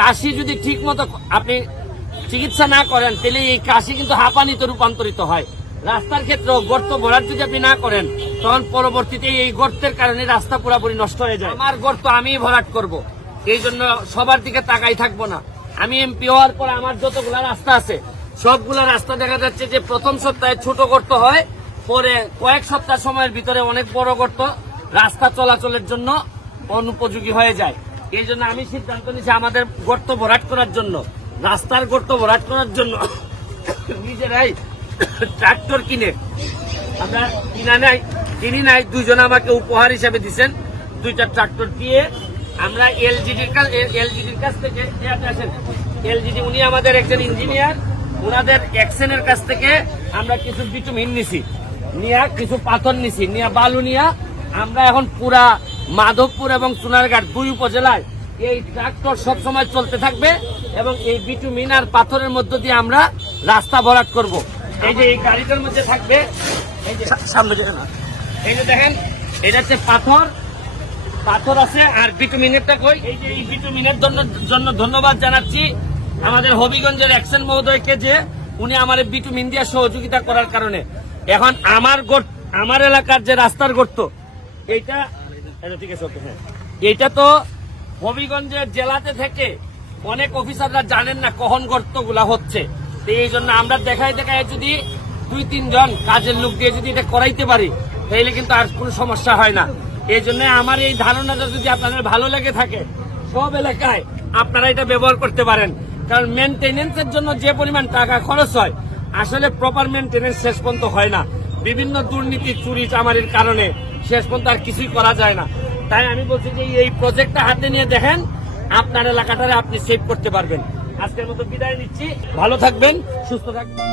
কাশি যদি ঠিক মতো আপনি চিকিৎসা না করেন তাহলে এই কাশি কিন্তু হাঁপানিতে রূপান্তরিত হয়। রাস্তার ক্ষেত্রে গর্ত ভরাট যদি আপনি না করেন তখন পরবর্তীতে এই গর্তের কারণে রাস্তা পুরোপুরি নষ্ট হয়ে যায়। আমার গর্ত আমি ভরাট করব, এই জন্য সবার দিকে তাকাই থাকবো না। আমি এমপি হওয়ার পর আমার যতগুলা রাস্তা আছে সবগুলা রাস্তা দেখা যাচ্ছে যে প্রথম সপ্তাহে ছোট গর্ত হয়, পরে কয়েক সপ্তাহ সময়ের ভিতরে অনেক বড় গর্ত রাস্তা চলাচলের জন্য অনুপযোগী হয়ে যায়। এই জন্য আমি সিদ্ধান্ত নিয়েছি আমাদের গর্ত ভরাট করার জন্য, রাস্তার গর্ত ভরাট করার জন্য নিজেরাই ট্রাক্টর কিনে, আমরা কিনি নাই, দুইজন আমাকে উপহার হিসেবে দিচ্ছেন, 2টা ট্রাক্টর দিয়ে আমরা এলজিডির কাছ থেকে এলজিডি উনি আমাদের একজন ইঞ্জিনিয়ার, ওনাদের অ্যাকশনের কাছ থেকে আমরা কিছু বিটুমিন নিছি, নিয়ে কিছু পাথর নিছি, নিয়ে বালু নিয়ে আমরা এখন পুরা মাধবপুর এবং সোনারঘাট 2 উপজেলায় এই ট্রাক্টর সবসময় চলতে থাকবে এবং এই বিটুমিন আর পাথরের মধ্য দিয়ে আমরা রাস্তা ভরাট করব। এই যে এই গাড়িটার মধ্যে থাকবে, এই যে সামনে এই যে দেখেন এটা হচ্ছে পাথর আছে আর বিটুমিনেরটা কই, এই যে এই বিটুমিনের জন্য ধন্যবাদ জানাচ্ছি আমাদের হবিগঞ্জের অ্যাকশন মহোদয়কে, যে উনি আমার বিটুমিন দিয়ে সহযোগিতা করার কারণে এখন আমার এলাকার যে রাস্তার গর্ত এইটা ঠিক আছে, এইটা তো হবিগঞ্জের জেলাতে থেকে অনেক অফিসাররা জানেন না কখন গর্তগুলা হচ্ছে। এই জন্য আমরা দেখায় যদি 2-3 জন কাজের লোক দিয়ে যদি এটা করাইতে পারি তাহলে কিন্তু আর কোনো সমস্যা হয় না। এই জন্য আমার এই ধারণাটা যদি আপনাদের ভালো লেগে থাকে সব এলাকায় আপনারা এটা ব্যবহার করতে পারেন, কারণ মেনটেনেন্সের জন্য যে পরিমাণ টাকা খরচ হয় আসলে প্রপার মেনটেনেন্স শেষ পর্যন্ত হয় না। বিভিন্ন দুর্নীতি চুরি চামারির কারণে শেষ পর্যন্ত আর কিছুই করা যায় না। তাই আমি বলছি যে এই প্রজেক্টটা হাতে নিয়ে দেখেন, আপনার এলাকাটারে আপনি সেভ করতে পারবেন। আজকের মতো বিদায় নিচ্ছি, ভালো থাকবেন, সুস্থ থাকবেন।